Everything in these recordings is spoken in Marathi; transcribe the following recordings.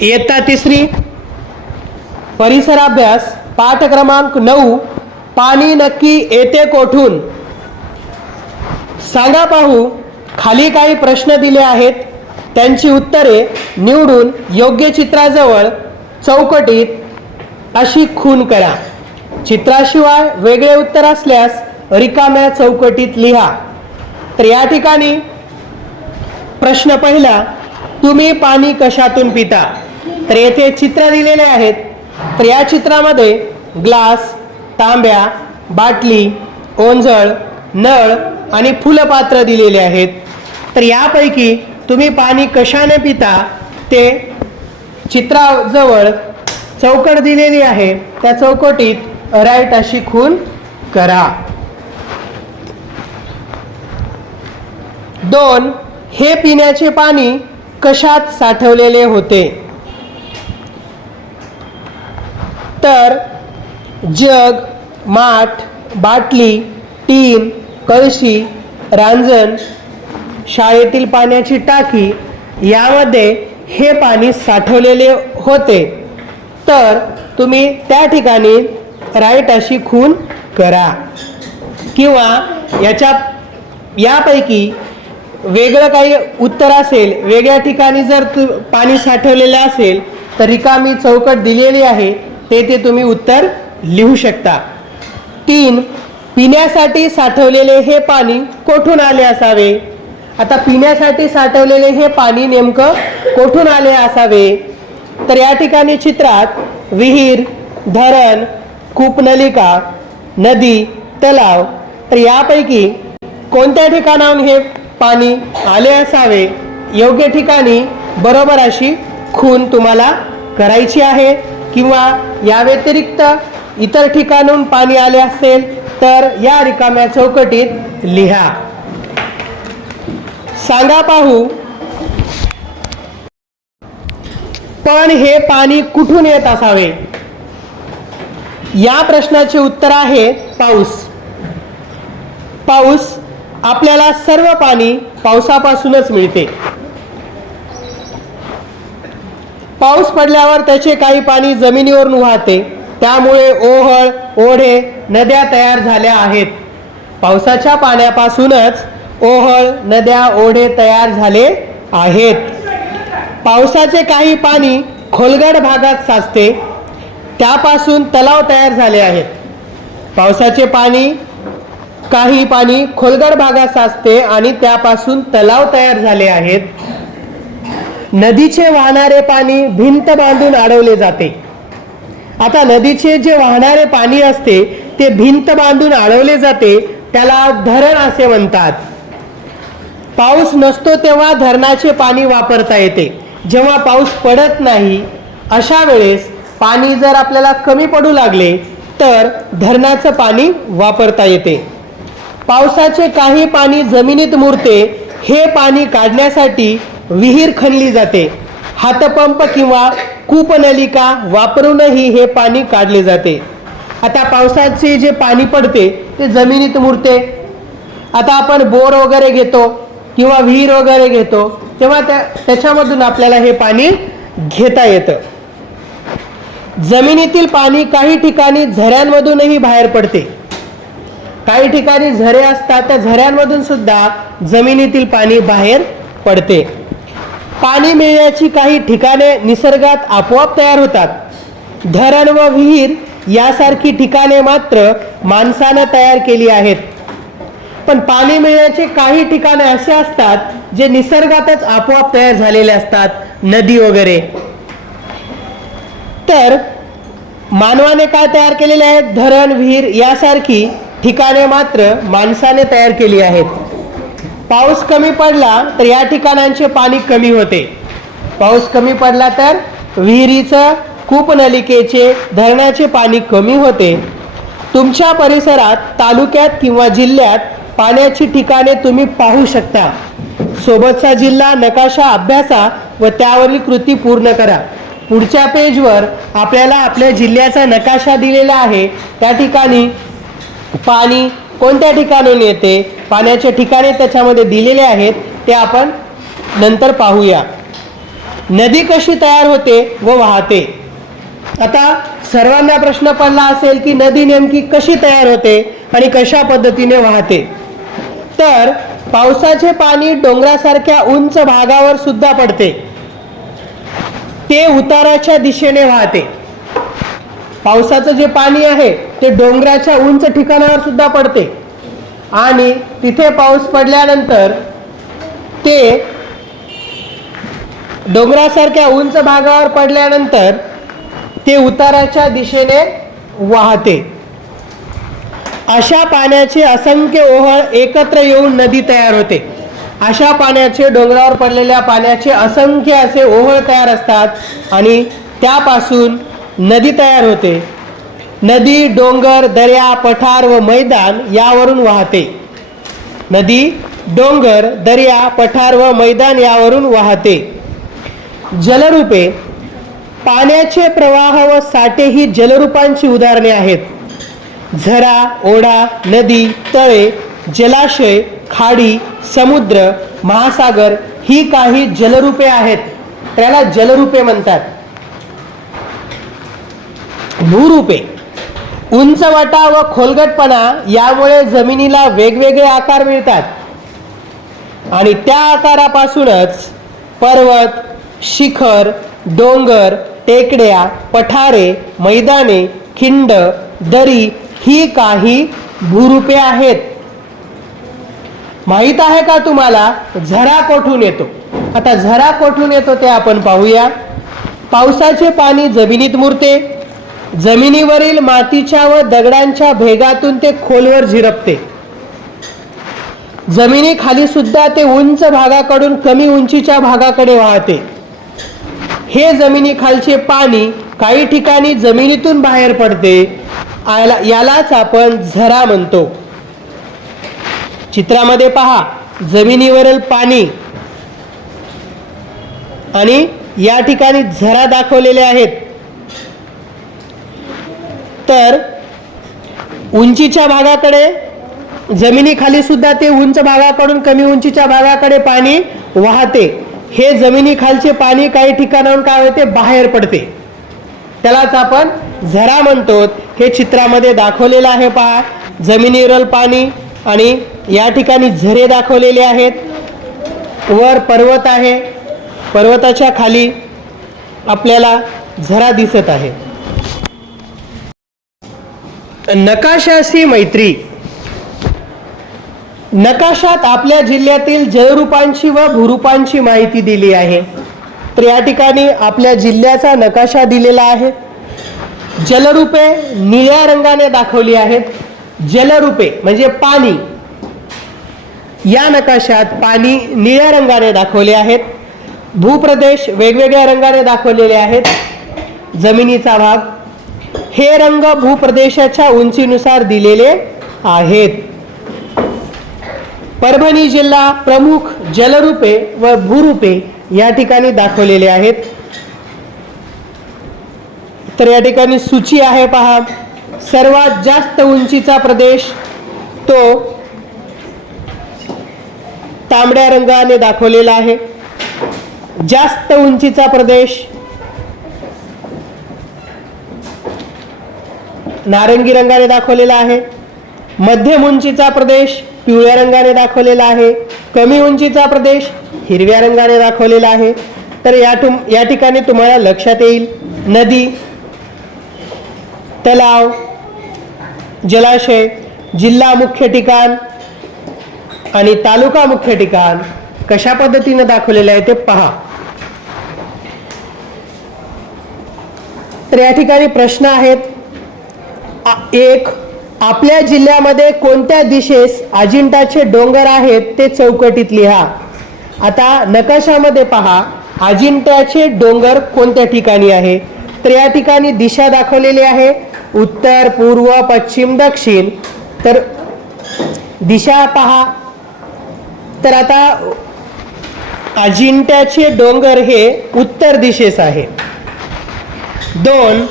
इयत्ता तिसरी. परिसराभ्यास पाठ क्रमांक नऊ. पाणी नक्की येते कोठून? सांगा पाहू खाली काही प्रश्न दिले आहेत. त्यांची उत्तरे निवडून योग्य चित्राजवळ चौकटीत अशी खून करा. चित्राशिवाय वेगळे उत्तर असल्यास रिकाम्या चौकटीत लिहा. तर या ठिकाणी प्रश्न पहिला तुम्ही पाणी कशातून पिता? तर येथे चित्र दिलेले आहेत. तर या चित्रामध्ये ग्लास तांब्या बाटली ओंजळ नळ आणि फुलपात्र दिलेले आहेत. तर यापैकी तुम्ही पाणी कशाने पिता ते चित्राजवळ चौकट दिलेली आहे. त्या चौकटीत राईट अशी खून करा. दोन हे पिण्याचे पाणी कशात साठवलेले होते? तर जग माठ बाटली टीन कळशी रांजण शाळेतील पाण्याची टाकी यामध्ये हे पाणी साठवलेले होते. तर तुम्ही त्या ठिकाणी राईट अशी खून करा किंवा याच्या यापैकी वेगळं काही उत्तर असेल वेगळ्या ठिकाणी जर तु पाणी साठवलेलं असेल तर रिकामी चौकट दिलेली आहे. ते ते तुम्ही उत्तर लिहू शकता. तीन पिण्यासाठी साठवलेले हे पाणी कोठून आले असावे? आता पिण्यासाठी साठवलेले हे पाणी नेमकं कोठून आले असावे? तर या ठिकाणी चित्रात विहीर धरण कूपनलिका नदी तलाव तर यापैकी कोणत्या ठिकाणाहून हे पाणी आले असावे? योग्य ठिकाणी बरोबर अशी खून तुम्हाला करायची आहे. किंवा या व्यतिरिक्त इतर ठिकाणून पाणी आले असेल तर या रिकाम्या चौकटीत लिहा. सांगा पाहू. पण हे पाणी कुठून येत असावे? या प्रश्नाचे उत्तर आहे पाऊस. पाऊस आपल्याला सर्व पाणी पावसापासूनच मिळते. पाऊस पडल्यावर त्याचे काही पाणी जमिनीवरून वाहते. त्यामुळे ओहळ ओढे नद्या तयार झाल्या आहेत. पावसाच्या पाण्यापासूनच ओहळ नद्या ओढे तयार झाले आहेत. पावसाचे काही पाणी खोलगड भागात साचते. त्यापासून तलाव तयार झाले आहेत. पावसाचे पाणी काही पाणी खोलगड भागात साचते आणि त्यापासून तलाव तयार झाले आहेत. नदीचे वाहणारे पाणी भिंत बांधून अडवले जाते. आता नदीचे जे वाहणारे पाणी असते ते भिंत बांधून अडवले जाते त्याला धरण असे म्हणतात. पाऊस नसतो तेव्हा धरणाचे पाणी वापरता येते. जेव्हा पाऊस पडत नाही अशा वेळेस पाणी जर आपल्याला कमी पडू लागले तर धरणाचं पाणी वापरता येते. पावसाचे काही पाणी जमिनीत मुरते हे पाणी काढण्यासाठी विहीर खणली जाते. हातपंप किंवा कूपनलिका वापरूनही हे पाणी काढले जाते. आता पावसाचे जे पाणी पडते ते जमिनीत मुरते. आता आपण बोर वगैरे घेतो किंवा विहीर वगैरे घेतो तेव्हा त्या त्याच्यामधून आपल्याला हे पाणी घेता येतं. जमिनीतील पाणी काही ठिकाणी झऱ्यांमधूनही बाहेर पडते. काही ठिकाणी झरे असतात त्या झऱ्यांमधून सुद्धा जमिनीतील पाणी बाहेर पडते. पाणी मिळण्याची काही ठिकाणे निसर्गात आपोआप तयार होतात. धरण व विहीर यासारखी ठिकाणे मात्र माणसानं तयार केली आहेत. पण पाणी मिळण्याचे काही ठिकाणे असे असतात जे निसर्गातच आपोआप तयार झालेले असतात नदी वगैरे. तर मानवाने काय तयार केलेले आहेत? धरण विहीर यासारखी ठिकाणे मात्र माणसाने तयार केली आहेत. पाऊस कमी पडला तर या ठिकाणांचे पाणी कमी होते. पाऊस कमी पडला तर विहिरीचं कूपनलिकेचे धरणाचे पाणी कमी होते. तुमच्या परिसरात तालुक्यात किंवा जिल्ह्यात पाण्याची ठिकाणे तुम्ही पाहू शकता. सोबतचा जिल्हा नकाशा अभ्यासा व त्यावरील कृती पूर्ण करा. पुढच्या पेजवर आपल्याला आपल्या जिल्ह्याचा नकाशा दिलेला आहे. त्या ठिकाणी पाणी कोणत्या ठिकाणून येते? पाण्याचे ठिकाणे त्याच्यामध्ये दिलेले आहेत ते आपण नंतर पाहूया. नदी कशी तयार होते व वाहते? आता सर्वांना प्रश्न पडला असेल की नदी नेमकी कशी तयार होते आणि कशा पद्धतीने वाहते? तर पावसाचे पाणी डोंगरासारख्या उंच भागावर सुद्धा पडते. ते उताराच्या दिशेने वाहते. पावसाचं जे पाणी आहे ते डोंगराच्या उंच ठिकाणावर सुद्धा पडते. आणि तिथे पाऊस पडल्यानंतर ते डोंगरासारख्या उंच भागावर पडल्यानंतर ते उताराच्या दिशेने वाहते. अशा पाण्याचे असंख्य ओहळ एकत्र येऊन नदी तयार होते. अशा पाण्याचे डोंगरावर पडलेल्या पाण्याचे असंख्य असे ओहळ तयार असतात आणि त्यापासून नदी तयार होते. नदी डोंगर दर्या पठार व मैदान यावरून वाहते. नदी डोंगर दर्या पठार व मैदान यावरून वाहते. जलरूपे पाण्याचे प्रवाह व साठे ही जलरूपांची उदाहरणे आहेत. झरा ओढा नदी तळे जलाशय खाडी समुद्र महासागर ही काही जलरूपे आहेत. त्याला जलरूपे म्हणतात. भूरूपे. उंचवटा व खोलगटपणा यामुळे जमिनीला वेगवेगळे आकार मिळतात. आणि त्या आकारापासूनच पर्वत शिखर डोंगर टेकड्या पठारे मैदाने खिंड दरी ही काही भूरूपे आहेत. माहीत आहे का तुम्हाला? झरा कोठून येतो? आता झरा कोठून येतो ते आपण पाहूया. पावसाचे पाणी जमिनीत मुरते. जमिनीवरील मातीच्या व दगडांच्या भेगातून ते खोलवर झिरपते. जमिनीखाली सुद्धा ते उंच भागाकडून कमी उंचीच्या भागाकडे वाहते. हे जमिनीखालचे पाणी काही ठिकाणी जमिनीतून बाहेर पडते यालाच आपण झरा म्हणतो. चित्रामध्ये पहा जमिनीवरील पाणी आणि या ठिकाणी झरा दाखवलेले आहेत. तर उंचीच्या भागाकडे जमिनीखाली सुद्धा ते उंच भागाकडून कमी उंचीच्या भागाकडे पाणी वाहते. हे जमिनीखालचे पाणी काही ठिकाणाहून काय होते? बाहेर पडते. त्यालाच आपण झरा म्हणतो. हे चित्रामध्ये दाखवलेलं आहे पहा. जमिनीवरील पाणी आणि या ठिकाणी झरे दाखवलेले आहेत. वर पर्वत आहे. पर्वताच्या खाली आपल्याला झरा दिसत आहे. नकाशाशी मैत्री. नकाशात आपल्या जिल्ह्यातील जलरूपांची व भूरूपांची माहिती दिली आहे. तर या ठिकाणी आपल्या जिल्ह्याचा नकाशा दिलेला आहे. जलरूपे निळ्या रंगाने दाखवली आहेत. जलरूपे म्हणजे पाणी. या नकाशात पाणी निळ्या रंगाने दाखवले आहेत. भूप्रदेश वेगवेगळ्या रंगाने दाखवलेले आहेत. जमिनीचा भाग हे रंग भूप्रदेशाच्या उंचीनुसार दिलेले आहेत. परभणी जिल्हा प्रमुख जलरूपे व भूरूपे या ठिकाणी दाखवलेले आहेत. तर या ठिकाणी सूची आहे पहा. सर्वात जास्त उंचीचा प्रदेश तो तांबड्या रंगाने दाखवलेला आहे. जास्त उंचीचा प्रदेश नारंगी रंगाने दाखवलेला आहे. मध्यम उंचीचा प्रदेश पिवळ्या रंगाने दाखवलेला आहे. कमी उंचीचा प्रदेश हिरव्या रंगाने दाखवलेला आहे. तर या तुम या ठिकाणी तुम्हाला लक्षात येईल. नदी तलाव जलाशय जिल्हा मुख्य ठिकाण आणि तालुका मुख्य ठिकाण कशा पद्धतीने दाखवलेलं आहे ते पहा. तर या ठिकाणी प्रश्न आहेत. एक आपल्या जिल्ह्यामध्ये कोणत्या दिशेस अजिंठाचे डोंगर आहेत ते चौकटीत लिहा. आता नकाशामध्ये पहा अजिंठ्याचे डोंगर कोणत्या ठिकाणी आहे? तर या ठिकाणी दिशा दाखवलेली आहे उत्तर पूर्व पश्चिम दक्षिण. तर दिशा पहा. तर आता अजिंठ्याचे डोंगर हे उत्तर दिशेस आहे. दोन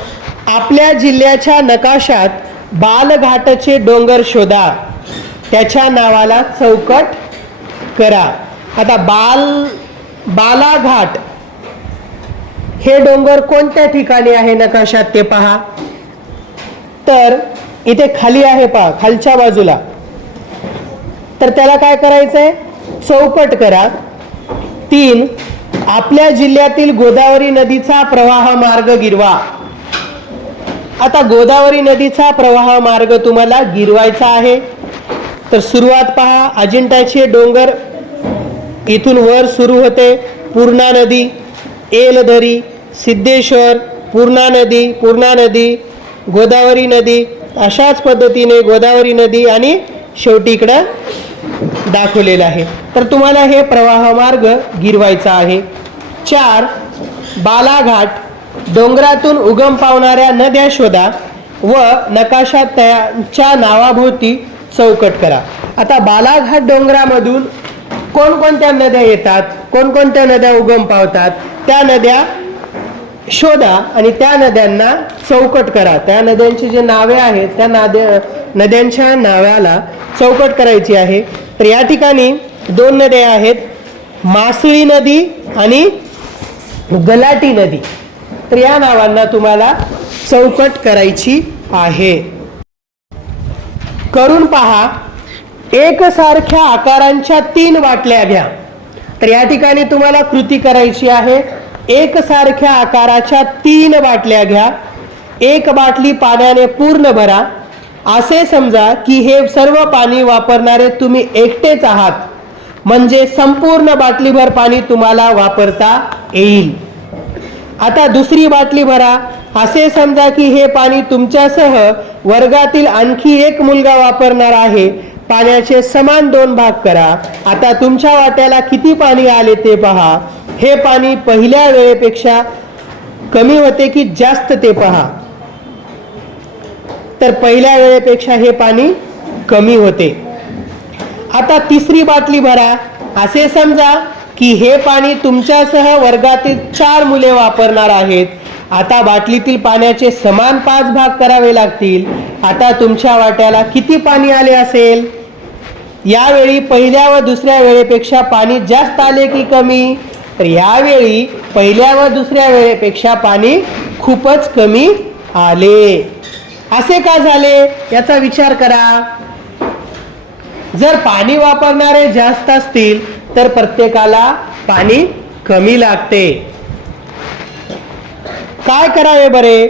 आपल्या जिल्ह्याच्या नकाशात बालघाटचे डोंगर शोधा. त्याच्या नावाला चौकट करा. आता बाल बालाघाट हे डोंगर कोणत्या ठिकाणी आहे नकाशात ते पहा. तर इथे खाली आहे पहा खालच्या बाजूला. तर त्याला काय करायचंय? चौकट करा. तीन आपल्या जिल्ह्यातील गोदावरी नदीचा प्रवाह मार्ग गिरवा. आता गोदावरी नदीचा प्रवाह मार्ग तुम्हाला गिरवायचा आहे. तर सुरुवात पहा अजिंठ्याचे डोंगर इथून वर सुरू होते. पूर्णा नदी एलधरी सिद्धेश्वर पूर्णा नदी पूर्णा नदी गोदावरी नदी अशाच पद्धतीने गोदावरी नदी आणि शेवटी इकडं दाखवलेलं आहे. तर तुम्हाला हे प्रवाह मार्ग गिरवायचा आहे. चार बालाघाट डोंगरातून उगम पावणाऱ्या नद्या शोधा व नकाशात त्यांच्या नावाभोवती चौकट करा. आता बालाघाट डोंगरामधून कोणकोणत्या नद्या येतात कोणकोणत्या नद्या उगम पावतात त्या नद्या शोधा आणि त्या नद्यांना चौकट करा. त्या नद्यांची जे नावे आहेत त्या नाद्या नद्यांच्या नावाला चौकट करायची आहे. तर या ठिकाणी दोन नद्या आहेत मासळी नदी आणि गलाटी नदी. या नावांना तुम्हाला चौकट करायची आहे. करून पहा एकसारख्या आकारांच्या तीन बाटल्या घ्या. तर या ठिकाणी तुम्हाला कृती करायची आहे. एकसारख्या आकाराच्या तीन बाटल्या घ्या. एक बाटली पाण्याने पूर्ण भरा. असे समजा की हे सर्व पाणी वापरणारे तुम्ही एकटेच आहात. म्हणजे संपूर्ण बाटलीभर पाणी तुम्हाला वापरता येईल. आता दुसरी बाटली भरा. असे समजा की हे पाणी तुमच्यासह वर्गातील आणखी एक मुलगा वापरणार आहे. पाण्याचे समान दोन भाग करा. आता तुमच्या वाट्याला किती पाणी आले ते पहा. हे पाणी पहिल्या वेळेपेक्षा कमी होते की जास्त ते पहा. तर पहिल्या वेळेपेक्षा हे पाणी कमी होते. आता तिसरी बाटली भरा. असे समजा की हे पाणी तुमच्यासह वर्गातील चार मुले वापरणार आहेत. आता बाटलीतील पाण्याचे समान पाच भाग करावे लागतील. आता तुमच्या वाट्याला किती पाणी आले असेल? यावेळी पहिल्या व दुसऱ्या वेळेपेक्षा पाणी जास्त आले की कमी? तर यावेळी पहिल्या व दुसऱ्या वेळेपेक्षा पाणी खूपच कमी आले. असे का झाले? याचा विचार करा. जर पाणी वापरणारे जास्त असतील तर प्रत्येकाला पाणी कमी लागते. काय करावे बरे?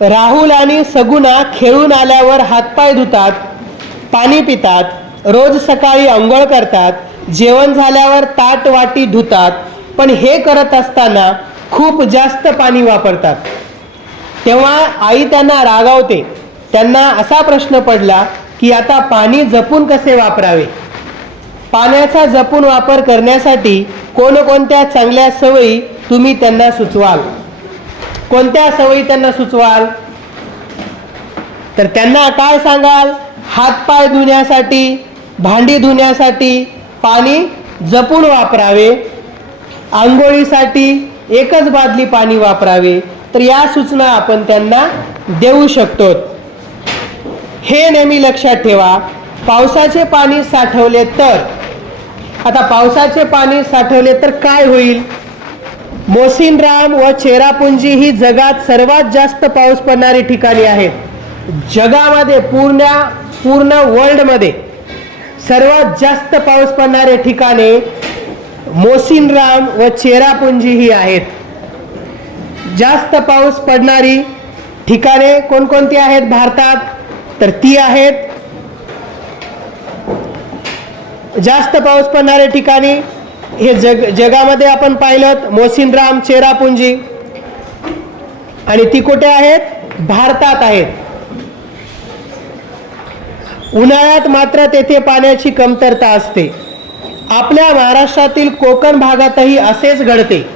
राहुल आणि सगुना खेळून आल्यावर हातपाय धुतात पाणी पितात रोज सकाळी अंघोळ करतात जेवण झाल्यावर ताट वाटी धुतात पण हे करत असताना खूप जास्त पाणी वापरतात. तेव्हा आई त्यांना रागावते. त्यांना असा प्रश्न पडला की आता पाणी जपून कसे वापरावे? पाण्याचा जपून वापर करण्यासाठी कोणकोणत्या चांगल्या सवयी तुम्ही त्यांना सुचवाल? कोणत्या सवयी त्यांना सुचवाल? तर त्यांना काय सांगाल? हातपाय धुण्यासाठी भांडी धुण्यासाठी पाणी जपून वापरावे. आंघोळीसाठी एकच बादली पाणी वापरावे. तर या सूचना आपण त्यांना देऊ शकतो हे नेहमी लक्षात ठेवा. पावसाचे पाणी साठवले तर आता पावसाचे पाणी साठवले तर काय होईल? मोसिनराम व चेरापुंजी ही जगात सर्वात जास्त पाऊस पडणारी ठिकाणी आहेत. जगामध्ये पूर्ण पूर्ण वर्ल्डमध्ये सर्वात जास्त पाऊस पडणारे ठिकाणे मोसिनराम व चेरापुंजी ही आहेत. जास्त पाऊस पडणारी ठिकाणे कोणकोणती आहेत भारतात? तर ती आहेत जास्त पाऊस पडणाऱ्या ठिकाणी हे जग जगामध्ये आपण पाहिलं मोसिनराम चेरापुंजी. आणि ती कुठे आहेत? भारतात आहेत. उन्हाळ्यात मात्र तेथे पाण्याची कमतरता असते. आपल्या महाराष्ट्रातील कोकण भागातही असेच घडते.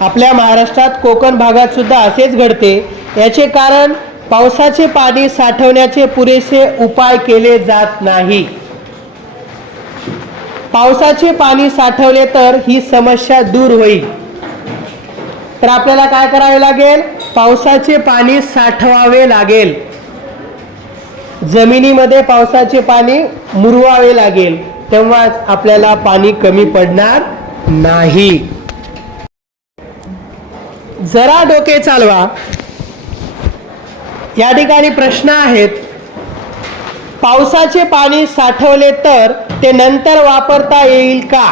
आपल्या महाराष्ट्रात कोकण भागात सुद्धा असेच घडते. याचे कारण पावसाचे पाणी साठवण्याचे पुरेसे उपाय केले जात नाही. पावसाचे पाणी साठवले तर ही समस्या दूर होईल. तर आपल्याला काय करावे लागेल? पावसाचे पाणी साठवावे लागेल. जमिनीमध्ये पावसाचे पाणी मुरवावे लागेल. तेव्हाच आपल्याला पाणी कमी पडणार नाही. जरा डोके चालवा. या ठिकाणी प्रश्न आहेत. पावसाचे पाणी साठवले तर ते नंतर वापरता येईल का?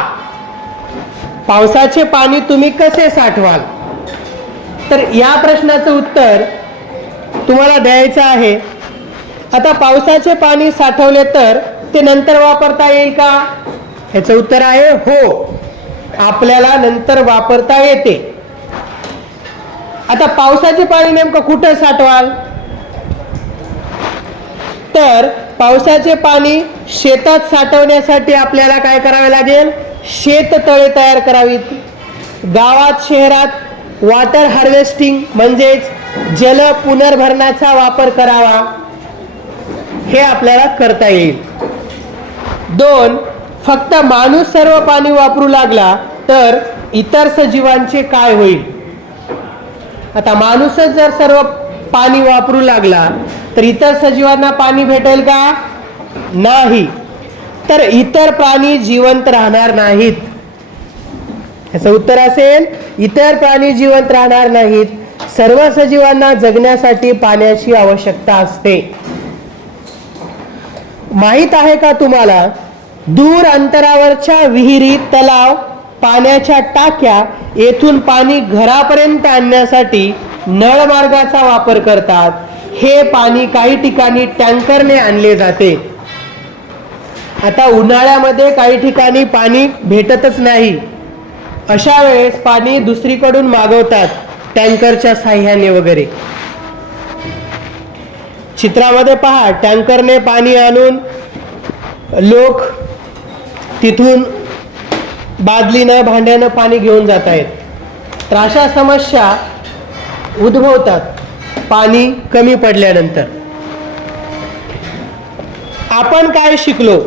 पावसाचे पाणी तुम्ही कसे साठवाल? तर या प्रश्नाचं उत्तर तुम्हाला द्यायचं आहे. आता पावसाचे पाणी साठवले तर ते नंतर वापरता येईल का? याचं उत्तर आहे हो. आपल्याला नंतर वापरता येते. आता पावसाचे पाणी नेमकं कुठं साठवाल? तर पावसाचे पाणी शेतात साठवण्यासाठी आपल्याला काय करावे लागेल? शेततळे तयार करावीत. गावात शहरात वॉटर हार्वेस्टिंग म्हणजेच जल पुनर्भरणाचा वापर करावा. हे आपल्याला करता येईल. दोन फक्त माणूस सर्व पाणी वापरू लागला तर इतर सजीवांचे काय होईल? आता माणूसच जर सर्व पाणी वापरू लागला तर इतर सजीवांना पाणी भेटेल का? नाही. तर इतर प्राणी जिवंत राहणार नाहीत. याचं उत्तर असेल इतर प्राणी जिवंत राहणार नाहीत. सर्व सजीवांना जगण्यासाठी पाण्याची आवश्यकता असते. माहीत आहे का तुम्हाला दूर अंतरावरच्या विहिरी तलाव पाण्याच्या टाक्या येथून पाणी घरापर्यंत आणण्यासाठी नळ मार्गाचा वापर करतात. हे पाणी काही ठिकाणी टँकरने आणले जाते. आता उन्हाळ्यामध्ये काही ठिकाणी पाणी भेटतच नाही. अशा वेळेस पाणी दुसरीकडून मागवतात टँकरच्या साह्याने वगैरे. चित्रामध्ये पहा टँकरने पाणी आणून लोक तिथून बादलीनं भांड्यानं पाणी घेऊन जात आहेत तर अशा समस्या उद्भवतात. पाणी कमी पडल्यानंतर. आपण काय शिकलो?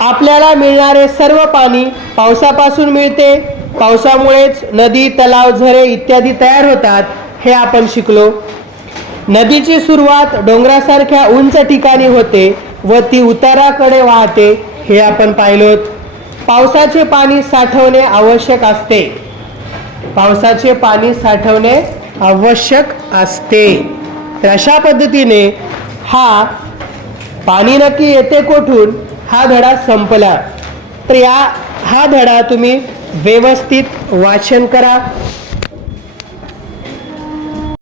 आपल्याला मिळणारे सर्व पाणी पावसापासून मिळते. पावसामुळेच नदी तलाव झरे इत्यादी तयार होतात हे आपण शिकलो. नदीची सुरुवात डोंगरासारख्या उंच ठिकाणी होते व ती उताराकडे वाहते हे आपण पाहिलोत पावसाचे पाणी साठवणे आवश्यक असते. पावसाचे पाणी साठवणे आवश्यक असते. तर अशा पद्धतीने हा पाणी नक्की येते कोठून? हा धडा संपला. तर या हा धडा तुम्ही व्यवस्थित वाचन करा.